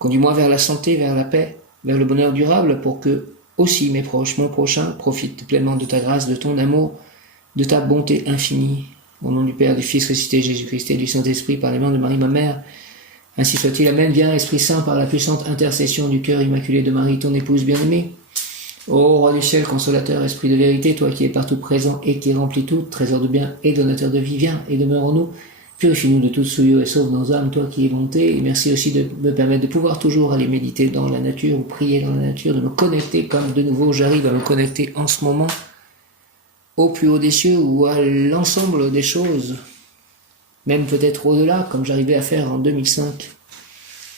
Conduis-moi vers la santé, vers la paix, vers le bonheur durable, pour que aussi mes proches, mon prochain, profitent pleinement de ta grâce, de ton amour, de ta bonté infinie. Au nom du Père, du Fils ressuscité, Jésus-Christ et du Saint-Esprit, par les mains de Marie, ma mère, ainsi soit-il. Amen. Viens, Esprit Saint, par la puissante intercession du cœur immaculé de Marie, ton épouse bien-aimée. Ô Roi du ciel, consolateur, Esprit de vérité, toi qui es partout présent et qui remplis tout, trésor de bien et donateur de vie, viens et demeure en nous. Purifie-nous de toute souillure et sauve nos âmes, toi qui es bonté. Et merci aussi de me permettre de pouvoir toujours aller méditer dans la nature ou prier dans la nature, de me connecter comme de nouveau j'arrive à me connecter en ce moment au plus haut des cieux ou à l'ensemble des choses, même peut-être au-delà, comme j'arrivais à faire en 2005,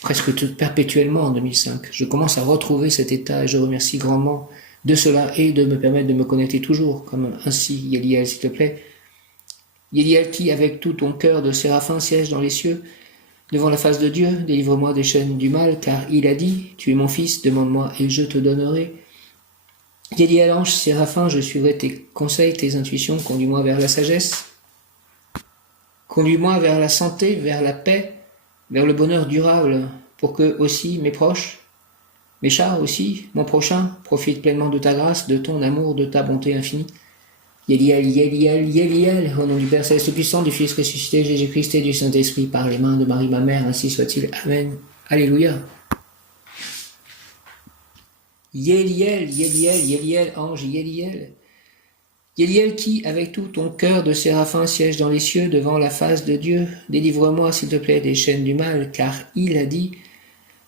presque tout perpétuellement en 2005. Je commence à retrouver cet état et je remercie grandement de cela et de me permettre de me connecter toujours, comme ainsi, Yéliel, s'il te plaît. Yéliel qui, avec tout ton cœur de séraphin, siège dans les cieux, devant la face de Dieu, délivre-moi des chaînes du mal, car il a dit, tu es mon fils, demande-moi et je te donnerai. Yéliel, ange séraphin, je suivrai tes conseils, tes intuitions, conduis-moi vers la sagesse, conduis-moi vers la santé, vers la paix, vers le bonheur durable, pour que aussi mes proches, mes chats aussi, mon prochain, profitent pleinement de ta grâce, de ton amour, de ta bonté infinie. Yéliel, au nom du Père Céleste Puissant, du Fils ressuscité, Jésus-Christ et du Saint-Esprit, par les mains de Marie, ma mère, ainsi soit-il. Amen. Alléluia. Yéliel, ange Yéliel. Yéliel qui, avec tout ton cœur de séraphin, siège dans les cieux devant la face de Dieu, délivre-moi, s'il te plaît, des chaînes du mal, car il a dit,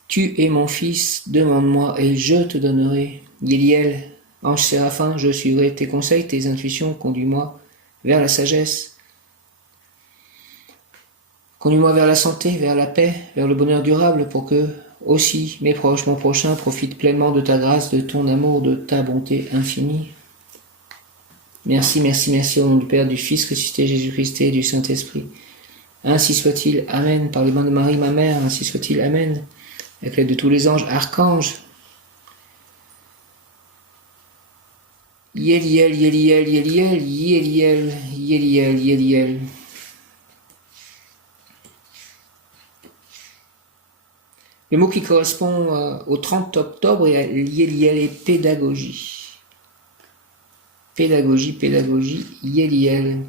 tu es mon fils, demande-moi et je te donnerai. Yéliel, ange séraphin, je suivrai tes conseils, tes intuitions, conduis-moi vers la sagesse. Conduis-moi vers la santé, vers la paix, vers le bonheur durable, pour que aussi mes proches, mon prochain, profitent pleinement de ta grâce, de ton amour, de ta bonté infinie. Merci, merci, merci au nom du Père, du Fils ressuscité, Jésus-Christ et du Saint-Esprit. Ainsi soit-il, Amen. Par les mains de Marie, ma mère, ainsi soit-il, Amen. Avec l'aide de tous les anges, archanges. Yéliel, Yéliel, Yéliel, Yéliel, Yéliel, Yéliel. Le mot qui correspond au 30 octobre est Yéliel et pédagogie. Pédagogie, pédagogie, Yéliel.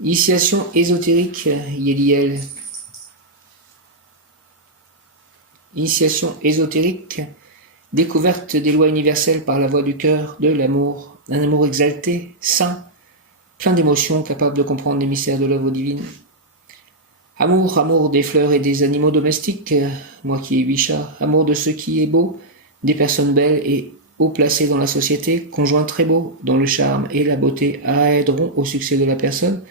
Initiation ésotérique, Yéliel. Initiation ésotérique, découverte des lois universelles par la voix du cœur, de l'amour, un amour exalté, saint, plein d'émotions, capable de comprendre les mystères de l'œuvre divine. Amour, amour des fleurs et des animaux domestiques, moi qui ai 8 chats, amour de ce qui est beau, des personnes belles et haut placées dans la société, conjoints très beaux, dont le charme et la beauté aideront au succès de la personne,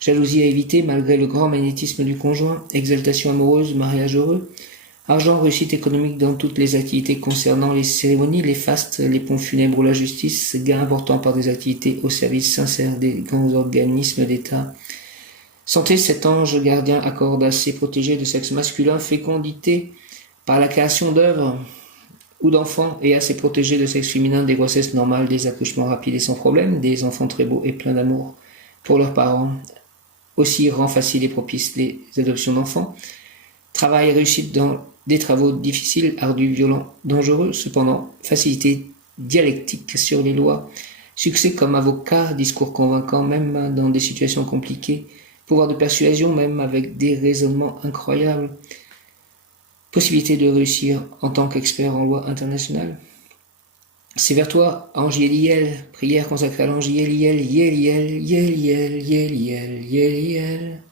jalousie à éviter malgré le grand magnétisme du conjoint, exaltation amoureuse, mariage heureux, argent, réussite économique dans toutes les activités concernant les cérémonies, les fastes, les ponts funèbres ou la justice, gains importants par des activités au service sincère des grands organismes d'État. Santé, cet ange gardien accorde à ses protégés de sexe masculin fécondité par la création d'œuvres ou d'enfants et à ses protégés de sexe féminin des grossesses normales, des accouchements rapides et sans problème, des enfants très beaux et pleins d'amour pour leurs parents. Aussi rend facile et propice les adoptions d'enfants. Travail et réussite dans des travaux difficiles, ardus, violents, dangereux, cependant facilité dialectique sur les lois, succès comme avocat, discours convaincant même dans des situations compliquées, pouvoir de persuasion même avec des raisonnements incroyables, possibilité de réussir en tant qu'expert en loi internationale. C'est vers toi, ange Yéliel, prière consacrée à l'ange Yéliel, Yéliel, Yéliel, Yéliel, Yéliel.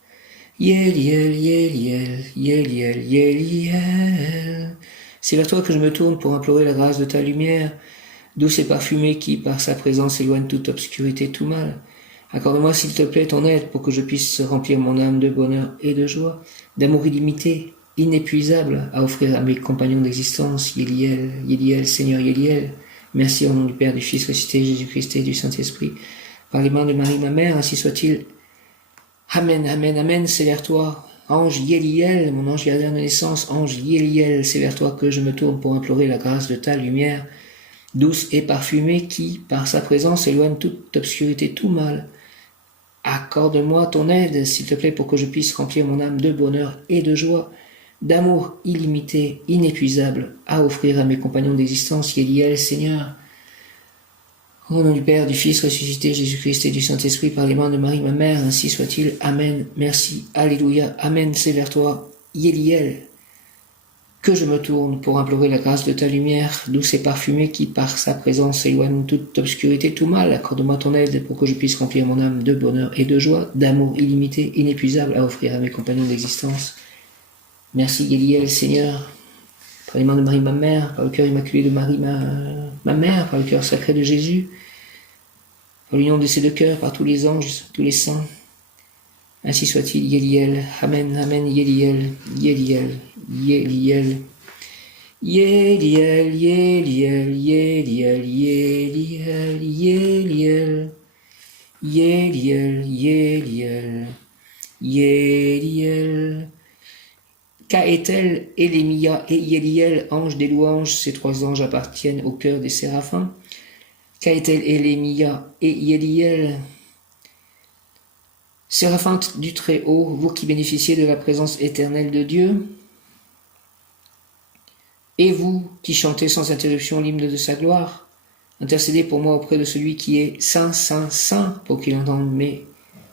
Yéliel, Yéliel, Yéliel, Yéliel. C'est vers toi que je me tourne pour implorer la grâce de ta lumière, douce et parfumée qui, par sa présence, éloigne toute obscurité, tout mal. Accorde-moi, s'il te plaît, ton aide pour que je puisse remplir mon âme de bonheur et de joie, d'amour illimité, inépuisable, à offrir à mes compagnons d'existence, Yéliel, Yéliel, Seigneur Yéliel. Merci au nom du Père, du Fils ressuscité, Jésus-Christ et du Saint-Esprit. Par les mains de Marie, ma mère, ainsi soit-il. Amen, amen, amen, c'est vers toi, ange Yéliel, mon ange gardien de naissance, ange Yéliel, c'est vers toi que je me tourne pour implorer la grâce de ta lumière, douce et parfumée qui, par sa présence, éloigne toute obscurité, tout mal. Accorde-moi ton aide, s'il te plaît, pour que je puisse remplir mon âme de bonheur et de joie, d'amour illimité, inépuisable, à offrir à mes compagnons d'existence, Yéliel, Seigneur. Au nom du Père, du Fils ressuscité, Jésus-Christ et du Saint-Esprit, par les mains de Marie, ma mère, ainsi soit-il. Amen. Merci. Alléluia. Amen. C'est vers toi, Yéliel, que je me tourne pour implorer la grâce de ta lumière, douce et parfumée, qui, par sa présence, éloigne toute obscurité, tout mal. Accorde-moi ton aide pour que je puisse remplir mon âme de bonheur et de joie, d'amour illimité, inépuisable, à offrir à mes compagnons d'existence. Merci, Yéliel, Seigneur. Par les mains de Marie, ma mère, par le cœur immaculé de Marie, ma mère, par le cœur sacré de Jésus, par l'union de ces deux cœurs, par tous les anges, tous les saints. Ainsi soit-il, Yéliel. Amen, amen, Yéliel, Yéliel, Yéliel. Yéliel, Yéliel, Yéliel, Yéliel, Yéliel. Yéliel, Yéliel, Yéliel. Kaétel, Élémia et Yéliel, anges des louanges, ces 3 anges appartiennent au cœur des séraphins. Kaétel, Élémia et Yéliel, séraphins du Très-Haut, vous qui bénéficiez de la présence éternelle de Dieu, et vous qui chantez sans interruption l'hymne de sa gloire, intercédez pour moi auprès de celui qui est saint, saint, saint, pour qu'il entende mes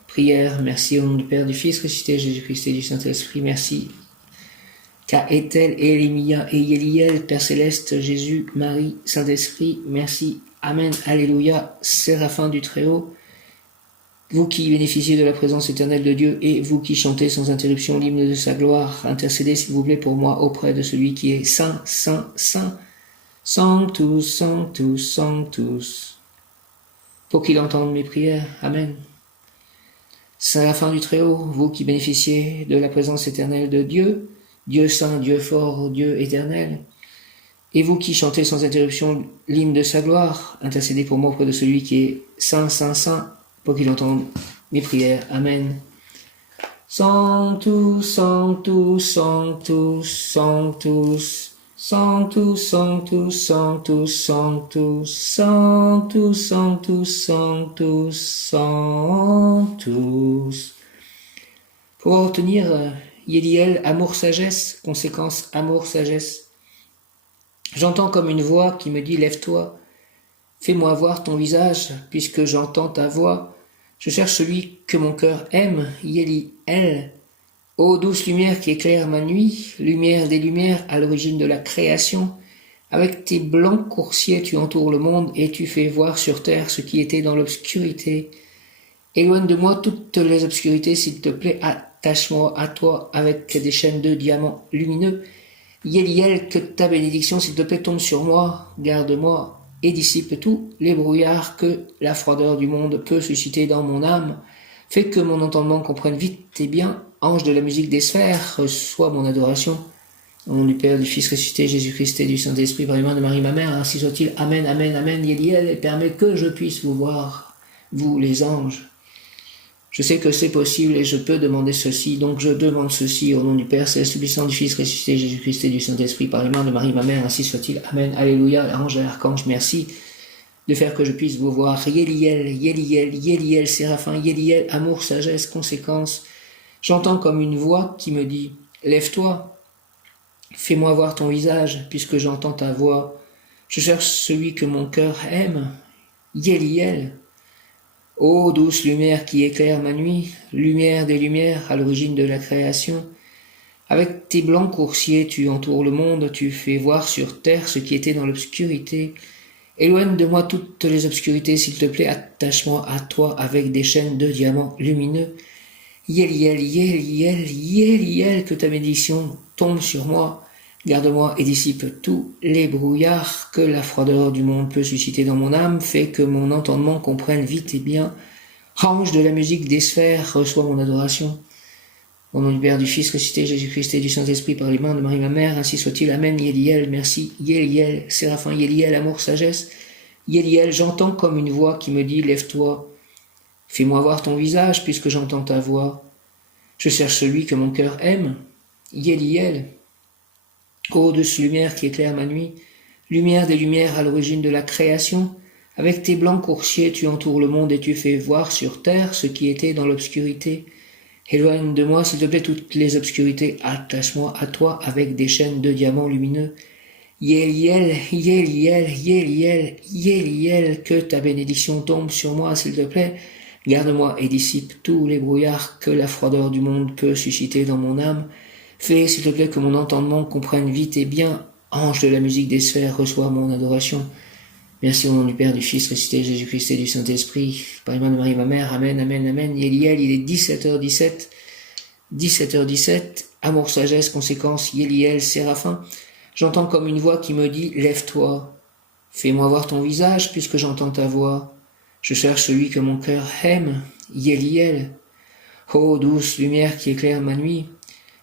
prières. Merci au nom du Père, du Fils ressuscité, Jésus-Christ et du Saint-Esprit. Merci. Kaétel, Élémia et Yéliel, Père Céleste, Jésus, Marie, Saint-Esprit, merci, Amen, Alléluia, séraphins du Très-Haut, vous qui bénéficiez de la présence éternelle de Dieu et vous qui chantez sans interruption l'hymne de sa gloire, intercédez s'il vous plaît pour moi auprès de celui qui est saint, saint, saint, Sanctus, Sanctus, Sanctus, pour qu'il entende mes prières, Amen. C'est la fin du Très-Haut, vous qui bénéficiez de la présence éternelle de Dieu, Dieu saint, Dieu fort, Dieu éternel, et vous qui chantez sans interruption l'hymne de sa gloire, intercédez pour moi auprès de celui qui est saint, saint, saint, pour qu'il entende mes prières. Amen. Sanctus, sanctus, sanctus, sanctus, sanctus, sanctus, sanctus, sanctus, sanctus, sanctus, sanctus, sanctus. Pour retenir Yéliel, amour, sagesse, conséquence, amour, sagesse. J'entends comme une voix qui me dit, lève-toi, fais-moi voir ton visage, puisque j'entends ta voix. Je cherche celui que mon cœur aime, Yéliel. Ô douce lumière qui éclaire ma nuit, lumière des lumières à l'origine de la création, avec tes blancs coursiers tu entoures le monde et tu fais voir sur terre ce qui était dans l'obscurité. Éloigne de moi toutes les obscurités, s'il te plaît, attache-moi à toi avec des chaînes de diamants lumineux. Yéliel, que ta bénédiction, s'il te plaît, tombe sur moi, garde-moi et dissipe tous les brouillards que la froideur du monde peut susciter dans mon âme. Fais que mon entendement comprenne vite et bien. Ange de la musique des sphères, reçois mon adoration. Au nom du Père, du Fils ressuscité, Jésus-Christ et du Saint-Esprit, par les mains de Marie, ma mère, ainsi soit-il. Amen, amen, amen. Yéliel, et permet que je puisse vous voir, vous les anges. Je sais que c'est possible et je peux demander ceci, donc je demande ceci au nom du Père, Céleste, puissant, du Fils ressuscité, Jésus-Christ et du Saint-Esprit, par les mains de Marie, ma mère, ainsi soit-il. Amen, alléluia, l'ange et l'archange, merci de faire que je puisse vous voir. Yéliel, Yéliel, Yéliel, Séraphin, Yéliel, amour, sagesse, conséquence. J'entends comme une voix qui me dit, lève-toi, fais-moi voir ton visage, puisque j'entends ta voix. Je cherche celui que mon cœur aime, Yéliel. Ô douce lumière qui éclaire ma nuit, lumière des lumières à l'origine de la création, avec tes blancs coursiers tu entoures le monde, tu fais voir sur terre ce qui était dans l'obscurité. Éloigne de moi toutes les obscurités, s'il te plaît, attache-moi à toi avec des chaînes de diamants lumineux. Yéliel, Yéliel, Yéliel, que ta bénédiction tombe sur moi, garde-moi et dissipe tous les brouillards que la froideur du monde peut susciter dans mon âme, fais que mon entendement comprenne vite et bien. Ange de la musique des sphères, reçois mon adoration. Au nom du Père, du Fils ressuscité, Jésus-Christ et du Saint-Esprit, par les mains de Marie ma mère, ainsi soit-il. Amen. Yéliel, merci. Yéliel, Séraphin, Yéliel, amour, sagesse. Yéliel, j'entends comme une voix qui me dit, lève-toi, fais-moi voir ton visage, puisque j'entends ta voix. Je cherche celui que mon cœur aime. Yéliel, ô douce lumière qui éclaire ma nuit, lumière des lumières à l'origine de la création, avec tes blancs coursiers tu entoures le monde et tu fais voir sur terre ce qui était dans l'obscurité. Éloigne de moi, s'il te plaît, toutes les obscurités, attache-moi à toi avec des chaînes de diamants lumineux. Yéliel, Yéliel, Yéliel, Yéliel, que ta bénédiction tombe sur moi, s'il te plaît. Garde-moi et dissipe tous les brouillards que la froideur du monde peut susciter dans mon âme. Fais, s'il te plaît, que mon entendement comprenne vite et bien. Ange de la musique des sphères, reçois mon adoration. Merci au nom du Père, du Fils ressuscité, Jésus-Christ et du Saint-Esprit. Par les mains de Marie, ma mère. Amen, amen, amen. Yéliel, il est 17h17. 17h17. Amour, sagesse, conséquence. Yéliel, Séraphin. J'entends comme une voix qui me dit, lève-toi. Fais-moi voir ton visage, puisque j'entends ta voix. Je cherche celui que mon cœur aime. Yéliel. Ô douce lumière qui éclaire ma nuit.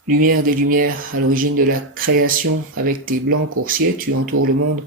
Lumière des lumières, à l'origine de la création, avec tes blancs coursiers, tu entoures le monde,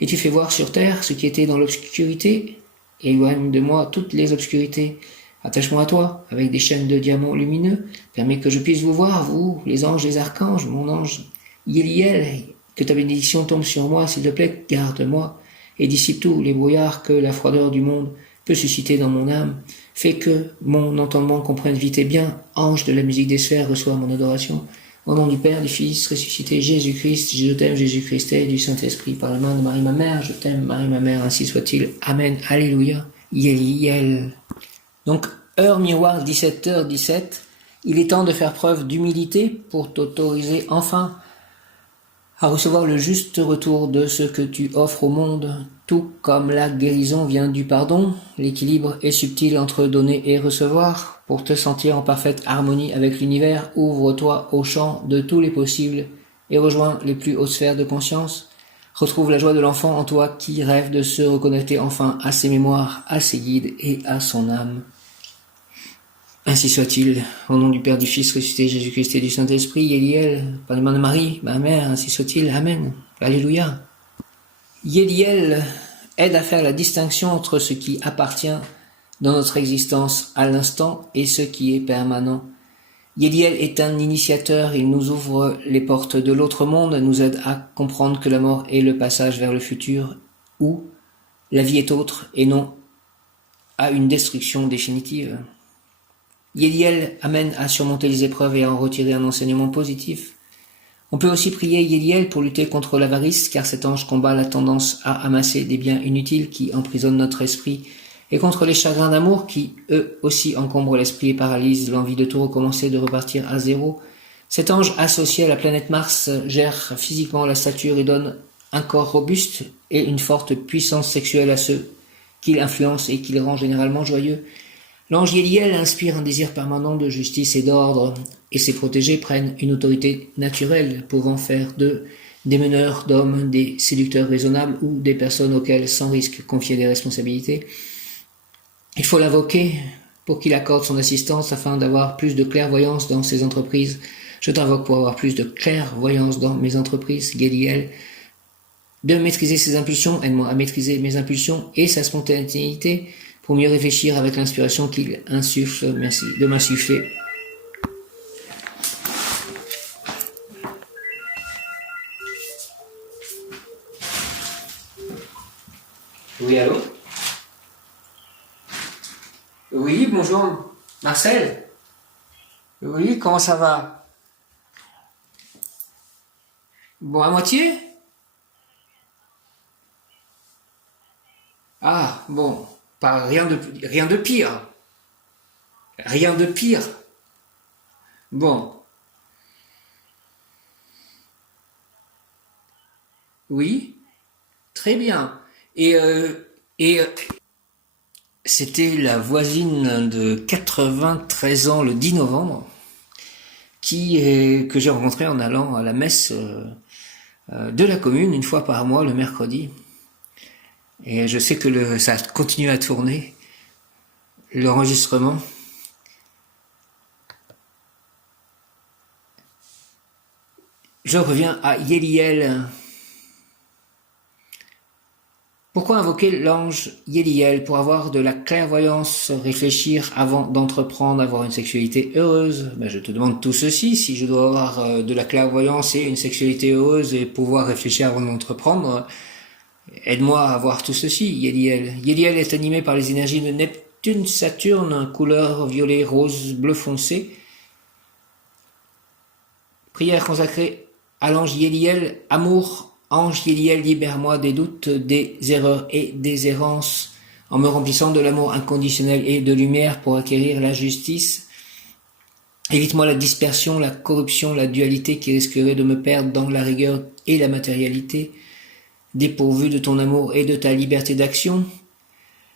et tu fais voir sur terre ce qui était dans l'obscurité. Éloigne de moi toutes les obscurités. Attache-moi à toi, avec des chaînes de diamants lumineux. Permets que je puisse vous voir, vous, les anges, les archanges, mon ange Yéliel, que ta bénédiction tombe sur moi, s'il te plaît, garde-moi, et dissipe tous les brouillards que la froideur du monde peut susciter dans mon âme. Fais que mon entendement comprenne vite et bien. Ange de la musique des sphères, reçois mon adoration. Au nom du Père, du Fils ressuscité, Jésus-Christ, je t'aime, Jésus-Christ et du Saint-Esprit, par la main de Marie ma mère, je t'aime, Marie ma mère, ainsi soit-il. Amen, alléluia, Yéliel. Donc, heure miroir, 17h17, il est temps de faire preuve d'humilité pour t'autoriser enfin à recevoir le juste retour de ce que tu offres au monde. Tout comme la guérison vient du pardon, l'équilibre est subtil entre donner et recevoir. Pour te sentir en parfaite harmonie avec l'univers, ouvre-toi au champ de tous les possibles et rejoins les plus hautes sphères de conscience. Retrouve la joie de l'enfant en toi qui rêve de se reconnecter enfin à ses mémoires, à ses guides et à son âme. Ainsi soit-il, au nom du Père, du Fils, ressuscité, Jésus-Christ et du Saint-Esprit, Yéliel, par les mains de Marie, ma mère, ainsi soit-il, Amen. Alléluia. Yéliel aide à faire la distinction entre ce qui appartient dans notre existence à l'instant et ce qui est permanent. Yéliel est un initiateur, il nous ouvre les portes de l'autre monde, nous aide à comprendre que la mort est le passage vers le futur, où la vie est autre et non à une destruction définitive. Yéliel amène à surmonter les épreuves et à en retirer un enseignement positif. On peut aussi prier Yéliel pour lutter contre l'avarice, car cet ange combat la tendance à amasser des biens inutiles qui emprisonnent notre esprit, et contre les chagrins d'amour qui, eux aussi, encombrent l'esprit et paralysent l'envie de tout recommencer, de repartir à zéro. Cet ange associé à la planète Mars gère physiquement la stature et donne un corps robuste et une forte puissance sexuelle à ceux qu'il influence et qu'il rend généralement joyeux. L'ange Yéliel inspire un désir permanent de justice et d'ordre, et ses protégés prennent une autorité naturelle, pouvant faire d'eux des meneurs d'hommes, des séducteurs raisonnables ou des personnes auxquelles, sans risque, confier des responsabilités. Il faut l'invoquer pour qu'il accorde son assistance afin d'avoir plus de clairvoyance dans ses entreprises. Je t'invoque pour avoir plus de clairvoyance dans mes entreprises, Yéliel, de maîtriser ses impulsions, aide-moi à maîtriser mes impulsions et sa spontanéité pour mieux réfléchir avec l'inspiration qu'il insuffle. Merci de m'insuffler. Oui, allô? Oui, bonjour. Marcel? Oui, comment ça va? Bon, à moitié? Ah, bon, pas rien de pire. Rien de pire. Bon, oui, très bien. Et, euh, et c'était la voisine de 93 ans le 10 novembre que j'ai rencontrée en allant à la messe de la commune une fois par mois le mercredi. Et je sais que ça continue à tourner, l'enregistrement. Je reviens à Yéliel. Pourquoi invoquer l'ange Yéliel? Pour avoir de la clairvoyance, réfléchir avant d'entreprendre, avoir une sexualité heureuse. Je te demande tout ceci, si je dois avoir de la clairvoyance et une sexualité heureuse et pouvoir réfléchir avant d'entreprendre, aide-moi à avoir tout ceci, Yéliel. Yéliel est animé par les énergies de Neptune, Saturne, couleur violet, rose, bleu foncé. Prière consacrée à l'ange Yéliel, amour. Ange Yéliel, libère-moi des doutes, des erreurs et des errances, en me remplissant de l'amour inconditionnel et de lumière pour acquérir la justice. Évite-moi la dispersion, la corruption, la dualité qui risquerait de me perdre dans la rigueur et la matérialité. Dépourvu de ton amour et de ta liberté d'action,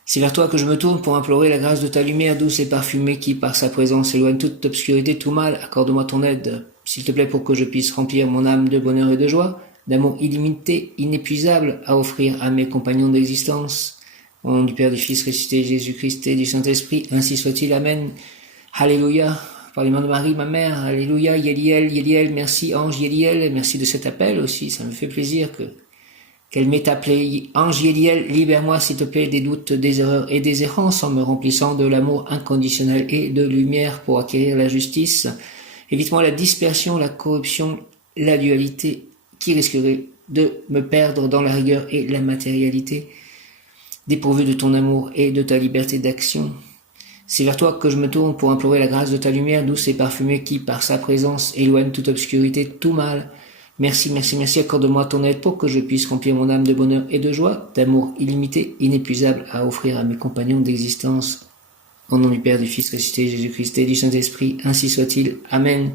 c'est vers toi que je me tourne pour implorer la grâce de ta lumière douce et parfumée qui, par sa présence, éloigne toute obscurité, tout mal. Accorde-moi ton aide, s'il te plaît, pour que je puisse remplir mon âme de bonheur et de joie, d'amour illimité, inépuisable, à offrir à mes compagnons d'existence. Au nom du Père, du Fils ressuscité, Jésus-Christ et du Saint-Esprit, ainsi soit-il. Amen. Alléluia. Par les mains de Marie, ma mère. Alléluia. Yéliel, Yéliel. Merci, ange Yéliel. Merci de cet appel aussi. Ça me fait plaisir qu'elle m'ait appelé. Ange Yéliel, libère-moi, s'il te plaît, des doutes, des erreurs et des errances en me remplissant de l'amour inconditionnel et de lumière pour acquérir la justice. Évite-moi la dispersion, la corruption, la dualité qui risquerait de me perdre dans la rigueur et la matérialité. Dépourvu de ton amour et de ta liberté d'action, c'est vers toi que je me tourne pour implorer la grâce de ta lumière douce et parfumée qui, par sa présence, éloigne toute obscurité, tout mal. Merci, merci, merci, accorde-moi ton aide pour que je puisse remplir mon âme de bonheur et de joie, d'amour illimité, inépuisable à offrir à mes compagnons d'existence. Au nom du Père, du Fils ressuscité, Jésus-Christ et du Saint-Esprit, ainsi soit-il. Amen.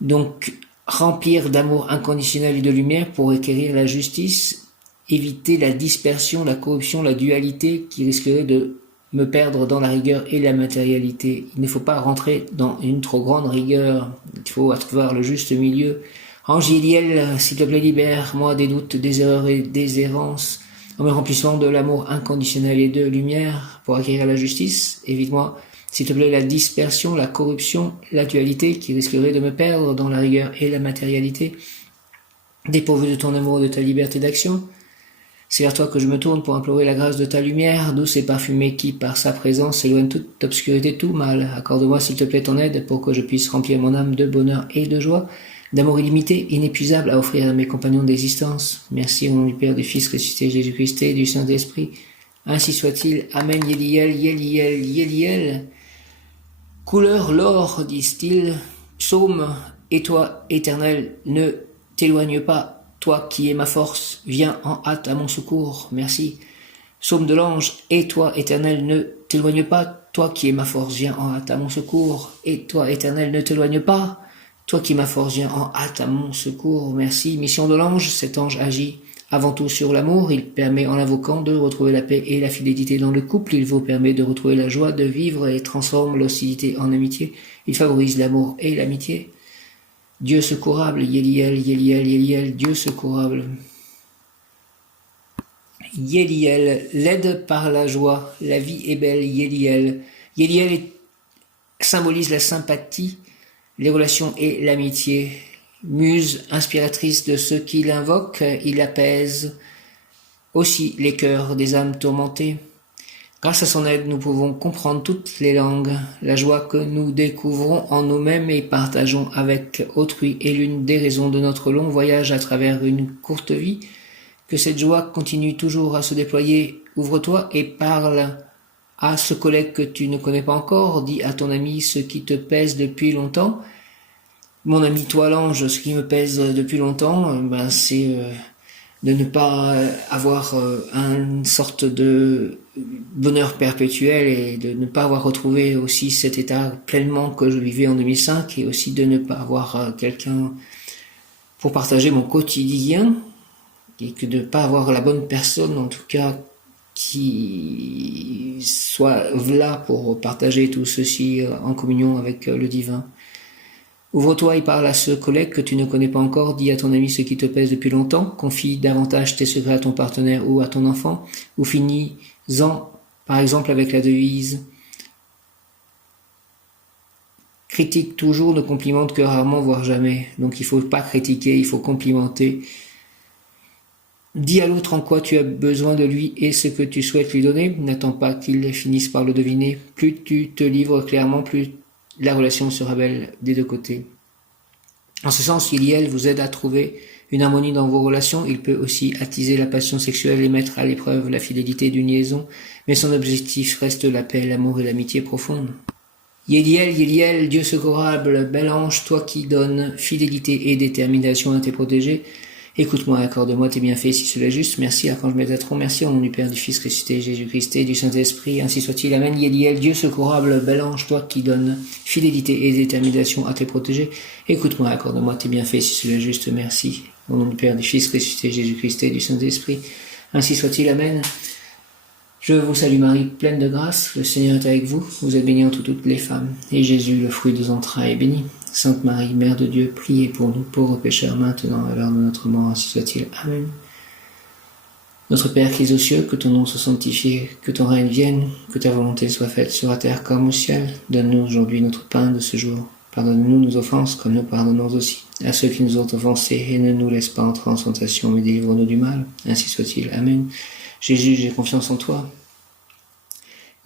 Donc, remplir d'amour inconditionnel et de lumière pour acquérir la justice, éviter la dispersion, la corruption, la dualité qui risquerait de me perdre dans la rigueur et la matérialité. Il ne faut pas rentrer dans une trop grande rigueur, il faut trouver le juste milieu. Ange Yéliel, s'il te plaît, libère-moi des doutes, des erreurs et des errances, en me remplissant de l'amour inconditionnel et de lumière pour acquérir la justice. Évite-moi S'il te plaît, la dispersion, la corruption, la dualité qui risquerait de me perdre dans la rigueur et la matérialité, dépourvu de ton amour et de ta liberté d'action. C'est vers toi que je me tourne pour implorer la grâce de ta lumière, douce et parfumée qui, par sa présence, éloigne toute obscurité, tout mal. Accorde-moi, s'il te plaît, ton aide pour que je puisse remplir mon âme de bonheur et de joie, d'amour illimité, inépuisable à offrir à mes compagnons d'existence. Merci au nom du Père, du Fils ressuscité, Jésus-Christ et du Saint-Esprit. Ainsi soit-il. Amen. Yeliel, Yeliel, Yeliel. Couleur l'or, disent-ils. Psaume, et toi, Éternel, ne t'éloigne pas. Toi qui es ma force, viens en hâte à mon secours. Merci. Psaume de l'ange, et toi, Éternel, ne t'éloigne pas. Toi qui es ma force, viens en hâte à mon secours. Et toi, Éternel, ne t'éloigne pas. Toi qui es ma force, viens en hâte à mon secours. Merci. Mission de l'ange, cet ange agit avant tout sur l'amour. Il permet en l'invoquant de retrouver la paix et la fidélité dans le couple. Il vous permet de retrouver la joie de vivre et transforme l'hostilité en amitié. Il favorise l'amour et l'amitié. Dieu secourable, Yeliel, Yeliel, Yeliel, Dieu secourable. Yeliel, l'aide par la joie, la vie est belle, Yeliel. Yeliel symbolise la sympathie, les relations et l'amitié. Muse inspiratrice de ceux qui l'invoquent, il apaise aussi les cœurs des âmes tourmentées. Grâce à son aide, nous pouvons comprendre toutes les langues. La joie que nous découvrons en nous-mêmes et partageons avec autrui est l'une des raisons de notre long voyage à travers une courte vie. Que cette joie continue toujours à se déployer. Ouvre-toi et parle à ce collègue que tu ne connais pas encore. Dis à ton ami ce qui te pèse depuis longtemps. Mon ami, toi l'ange, ce qui me pèse depuis longtemps, c'est de ne pas avoir une sorte de bonheur perpétuel et de ne pas avoir retrouvé aussi cet état pleinement que je vivais en 2005 et aussi de ne pas avoir quelqu'un pour partager mon quotidien et que de ne pas avoir la bonne personne en tout cas qui soit là pour partager tout ceci en communion avec le divin. Ouvre-toi et parle à ce collègue que tu ne connais pas encore, dis à ton ami ce qui te pèse depuis longtemps, confie davantage tes secrets à ton partenaire ou à ton enfant, ou finis-en par exemple avec la devise « Critique toujours, ne complimente que rarement, voire jamais ». Donc il ne faut pas critiquer, il faut complimenter. Dis à l'autre en quoi tu as besoin de lui et ce que tu souhaites lui donner. N'attends pas qu'il finisse par le deviner. Plus tu te livres clairement, plus la relation sera belle des deux côtés. En ce sens, Yeliel vous aide à trouver une harmonie dans vos relations. Il peut aussi attiser la passion sexuelle et mettre à l'épreuve la fidélité d'une liaison, mais son objectif reste la paix, l'amour et l'amitié profonde. Yeliel, Yeliel, Dieu secourable, bel ange, toi qui donnes fidélité et détermination à tes protégés, écoute-moi, accorde-moi tes bienfaits si cela est juste. Merci, Archange Métatron. Merci au nom du Père, du Fils ressuscité, Jésus-Christ et du Saint-Esprit. Ainsi soit-il. Amen. Yeliel, Dieu secourable, bel ange, toi qui donnes fidélité et détermination à tes protégés. Écoute-moi, accorde-moi tes bienfaits si cela est juste. Merci. Au nom du Père, du Fils ressuscité, Jésus-Christ et du Saint-Esprit. Ainsi soit-il. Amen. Je vous salue Marie, pleine de grâce. Le Seigneur est avec vous. Vous êtes bénie entre toutes les femmes. Et Jésus, le fruit de vos entrailles, est béni. Sainte Marie, Mère de Dieu, priez pour nous pauvres pécheurs, maintenant et à l'heure de notre mort, ainsi soit-il. Amen. Notre Père qui es aux cieux, que ton nom soit sanctifié, que ton règne vienne, que ta volonté soit faite sur la terre comme au ciel. Donne-nous aujourd'hui notre pain de ce jour. Pardonne-nous nos offenses, comme nous pardonnons aussi à ceux qui nous ont offensés, et ne nous laisse pas entrer en tentation, mais délivre-nous du mal. Ainsi soit-il. Amen. Jésus, j'ai confiance en toi.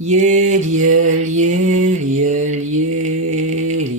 Yeliel, Yeliel, Yeliel.